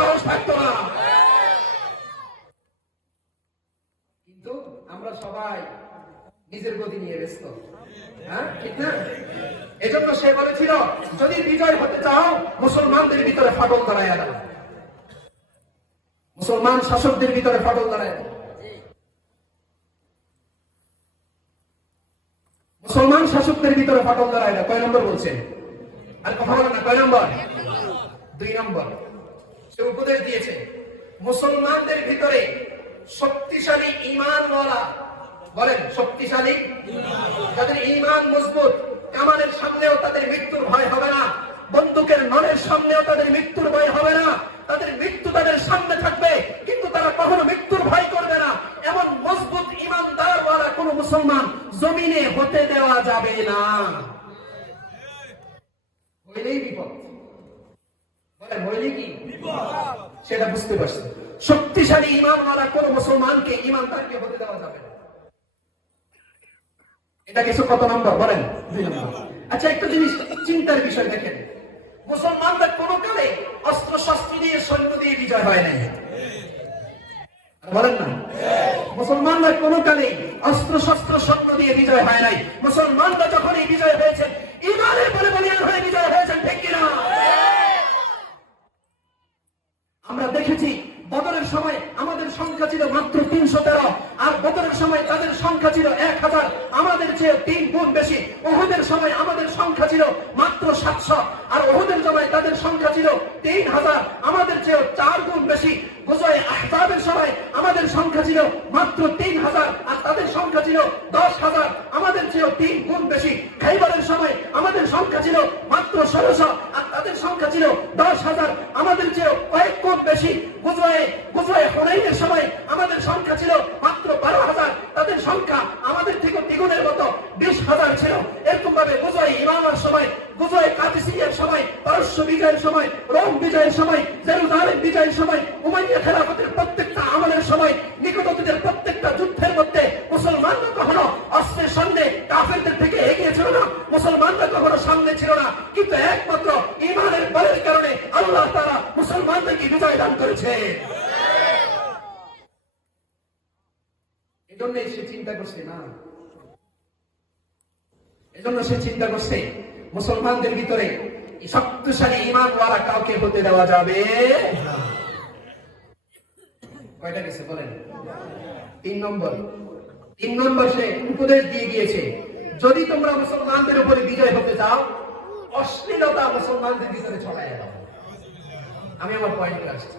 সাহস থাকতো না। কিন্তু আমরা সবাই নিজের গতি নিয়ে ব্যস্ত। হ্যাঁ এজন্য সে বলেছিল, যদি বিজয় হতে চাও, মুসলমানদের ভিতরে ফাটল দাও। মুসলমান শাসকদের ভিতরে ফাটল দাঁড়ায় দাও। মুসলমান শাসকদের ভিতরে ফাটল না কয় নম্বর বলছেন আর কথা বলেন না, কয় নম্বর? দুই নম্বর। সে উপদেশ দিয়েছে, মুসলমানদের ভিতরে শক্তিশালী ইমানওয়ালা বলেন শক্তিশালী, যাদের ইমান মজবুত কামানের সামনেও তাদের মৃত্যুর ভয় হবে না, বন্দুকের নলের সামনেও তাদের মৃত্যুর ভয় হবে না, তাদের মৃত্যু তাদের সামনে থাকবে, কিন্তু তারা কখনো মৃত্যুর ভয় করবে না। এমন মজবুত ইমানদারওয়ালা কোন মুসলমান জমিনে হতে দেওয়া যাবে না হইলেই বিপদ বলে সেটা বুঝতে শক্তিশালী কোন মুসলমানকে ইমানদারকে হতে দেওয়া যাবে এটা কিছু কত নম্বর? বলেন। আচ্ছা একটা জিনিস, চিন্তার বিষয় দেখেন। মুসলমানরা কোনো কালে অস্ত্র শস্ত্র দিয়ে সৈন্য দিয়ে বিজয় হয় নাই। বলেন না। মুসলমানরা কোনো কালে অস্ত্র শস্ত্র সৈন্য দিয়ে বিজয় হয় নাই। মুসলমানরা যখন এই বিজয় হয়েছে ইমানের বলে বলিয়ান হয়ে বিজয় হয়েছেন, ঠিক কিনা আমরা দেখেছি, বদরের সময় আমাদের সংখ্যা ছিল মাত্র তিনশো তেরো, আর বদরের সময় তাদের সংখ্যা ছিল এক হাজার, আমাদের চেয়ে তিন গুণ বেশি। ওহুদের সময় আমাদের সংখ্যা ছিল মাত্র সাতশো, আর ওহুদের সময় তাদের সংখ্যা ছিল তিন হাজার, আমাদের চেয়ে চার গুণ বেশি। আহতাবের সময় আমাদের সংখ্যা ছিল মাত্র তিন হাজার, আর তাদের সংখ্যা ছিল দশ হাজার, আমাদের চেয়েও তিন গুণ বেশি। খাইবারের সময় আমাদের সংখ্যা ছিল মাত্র ষোলোশো তাদের সংখ্যা ছিল দশ হাজার। আমাদের চেয়েও কয়েক গুণ বেশি। বুঝয় বুঝয় হোনাইনের সময় আমাদের সংখ্যা ছিল মাত্র বারো হাজার। তাদের সংখ্যা আমাদের থেকে দ্বিগুণের মতো, বিশ হাজার ছিল। এরকম ভাবে বুঝয় ইমামার সময় কাতিসিয়ার সময়, পারস্য বিজয়ের সময়, রোম বিজয়ের সময়, জেরুজালেম বিজয়ের সময়, উমাইয়া খেলাফতের প্রত্যেকটা আমলের সময় প্রত্যেকটা যুদ্ধের মধ্যে মুসলমানরা কখনো অস্ত্রের সামনে কাফেরদের থেকে মুসলমানরা কখনো সামনে ছিল না। কিন্তু একমাত্র ইমানের বলের কারণে আল্লাহ তারা মুসলমানদেরকে বিজয় দান করেছে। সে চিন্তা করছে, না। এজন্য সে চিন্তা করছে, মুসলমানদের ভিতরে শক্তিশালী কাউকে হতে দেওয়া যাবে? কয়টা গেছে বলেন? তিন নম্বর। তিন নম্বর সে উপদেশ দিয়ে গিয়েছে যদি তোমরা মুসলমানদের উপরে বিজয় হতে চাও, অশ্লীলতা মুসলমানদের ভিতরে ছড়াইয়া দাও। আমি আমার পয়েন্টে আসছি।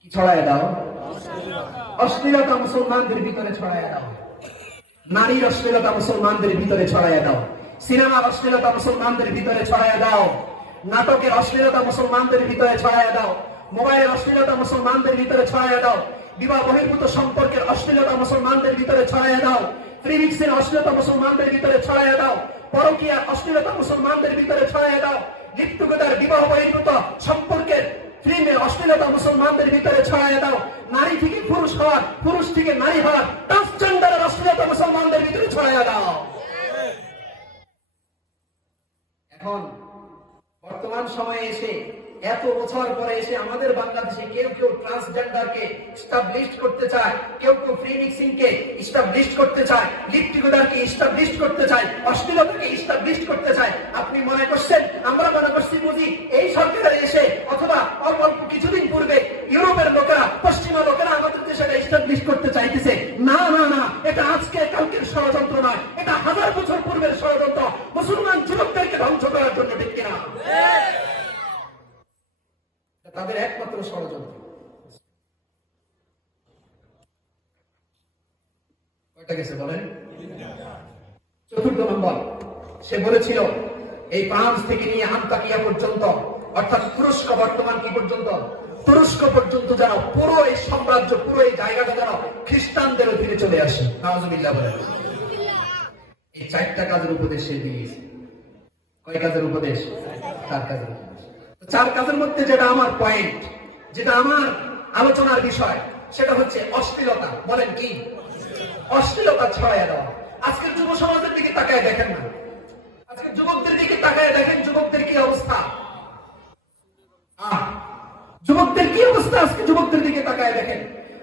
কি ছড়াইয়া দাও? অশ্লীলতা মুসলমানদের ভিতরে ছড়াইয়া দাও। নারীর অশ্লীলতা মুসলমানদের ভিতরে ছড়াইয়া দাও। সিনেমার অশ্লীলতা মুসলমানদের ভিতরে ছড়াইয়া দাও। নাটকের অশ্লীলতা মুসলমানদের ভিতরে ছড়াইয়া দাও। মোবাইলের অশ্লীলতা মুসলমানদের ভিতরে ছড়াইয়া দাও। বিবাহ বহির্ভূত সম্পর্কের অশ্লীলতা মুসলমানদের ভিতরে ছড়াইয়া দাও। প্রিমিক্সের অশ্লীলতা মুসলমানদের ভিতরে ছড়াইয়া দাও। পরকীয়ার অশ্লীলতা মুসলমানদের ভিতরে ছড়াইয়া দাও। লিপ্তকতার বিবাহ বহির্ভূত সম্পর্কের অশ্লীলতা মুসলমানদের ভিতরে ছড়াইয়া দাও। নারী থেকে পুরুষ হওয়ার, পুরুষ থেকে নারী হওয়ার ট্রান্সজেন্ডারের অশ্লীলতা মুসলমানদের ভিতরে ছড়াইয়া দাও। এখন বর্তমান সময়ে এসে এত বছর পরে এসে আমাদের বাংলাদেশে কেউ কেউ ট্রান্সজেন্ডারকে স্টাবলিশ করতে চায়, কেউ কেউ ফ্রি মিক্সিং কে করতে চায় লিপটিকুদারকে স্টাবলিশ করতে চায়, অশ্লীলতাকে স্টাবলিশ করতে চায়। আপনি মনে করছেন, আমরা মনে করছি বুঝি এই সরকারের এসে অথবা অল্প অল্প কিছুদিন পূর্বে ইউরোপের লোকেরা, পশ্চিমা লোকেরা আমাদের দেশে স্টাবলিশ করতে চাইতেছে। না না না, এটা আজকে কালকের ষড়যন্ত্র নয়, এটা হাজার বছর পূর্বের ষড়যন্ত্র। মুসলমান যুবকদেরকে ধ্বংস করার জন্য ঠিক কিনা? তাদের একমাত্র ষড়যন্ত্র। গেছে বলেন? চতুর্থ নম্বর, সে বলেছিল, এই ফ্রান্স থেকে নিয়ে পর্যন্ত, অর্থাৎ তুরস্ক বর্তমান কি পর্যন্ত? তুরস্ক পর্যন্ত যেন পুরো এই সাম্রাজ্য, পুরো এই জায়গাটা যেন খ্রিস্টানদের অধীনে চলে আসে। নাওজুবিল্লাহ বলেন। এই চারটা কাজের উপদেশ সে দিয়েছে। কয় কাজের উপদেশ? চার কাজের উপদেশ। চার কাজের মধ্যে যেটা আমার পয়েন্ট যেটা আমার আলোচনার বিষয়, সেটা হচ্ছে অশ্লীলতা। বলেন কি? অশ্লীলতা ছড়াইয়া দেওয়া আজকের যুব সমাজের দিকে তাকায় দেখেন না। আজকের যুবকদের দিকে তাকায় দেখেন যুবকদের কি অবস্থা? যুবকদের কি অবস্থা আজকে যুবকদের দিকে তাকায় দেখেন?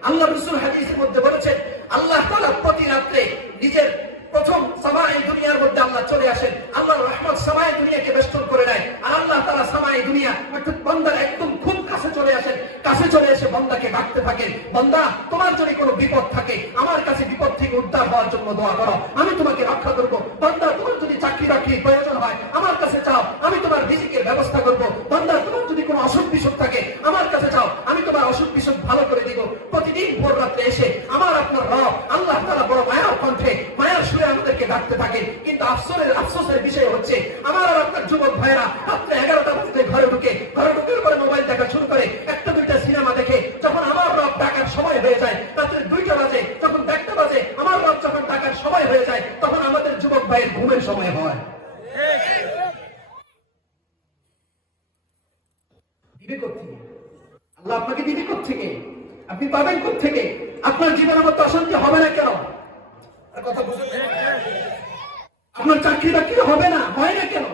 আল্লাহ রসুল হাদিসের মধ্যে বলেছেন, আল্লাহ তাআলা প্রতি রাত্রে নিজের প্রথম সামাই দুনিয়ার মধ্যে আল্লাহ চলে আসেন। আল্লাহ রহমত সামাই দুনিয়াকে বেষ্টন করে নেয়। তাআলা সামাই দুনিয়া অর্থাৎ বান্দার একদম খুব কাছে চলে আসেন। কাছে চলে এসে বান্দাকে ডাকতে থাকেন। বান্দা, তোমার যদি কোনো বিপদ থাকে, আমার কাছে বিপদ থেকে উদ্ধার হওয়ার জন্য দোয়া করো। আমি তোমাকে রক্ষা করব। বান্দা, তোমার যদি চাকরি বাকরি প্রয়োজন হয়, আমার কাছে চাও। আমি তোমার রিজিকের ব্যবস্থা করব। বান্দা, তোমার যদি কোনো অসুখ বিসুখ থাকে, আমার কাছে চাও। আমি তোমার অসুখ বিসুখ ভালো করে দিব। প্রতিদিন ভোর রাত্রে এসে আমার আপনার রব, আল্লাহ তাআলা বড় মায়ার কণ্ঠে মায়ার সুরে আমাদেরকে ডাকতে থাকে কিন্তু আফসোসের আফসোসের বিষয় হচ্ছে, আমার আর আপনার যুবক ভাইরা রাত্রে ঘরে ঢুকে ঘরে ঢুকে পরে মোবাইল দেখা শুরু করে, একটা দুইটা সিনেমা দেখে যখন আমার রব ডাকার সময় হয়ে যায়, রাত্রে দুইটা বাজে, যখন একটা বাজে, আমার রব যখন ডাকার সময় হয়ে যায়, তখন আমাদের যুবক ভাইয়ের ঘুমের সময় হয়। আপনার জীবনের মধ্যে অশান্তি হবে না কেন? আপনার চাকরি বাকরি হবে না? হয় না কেন?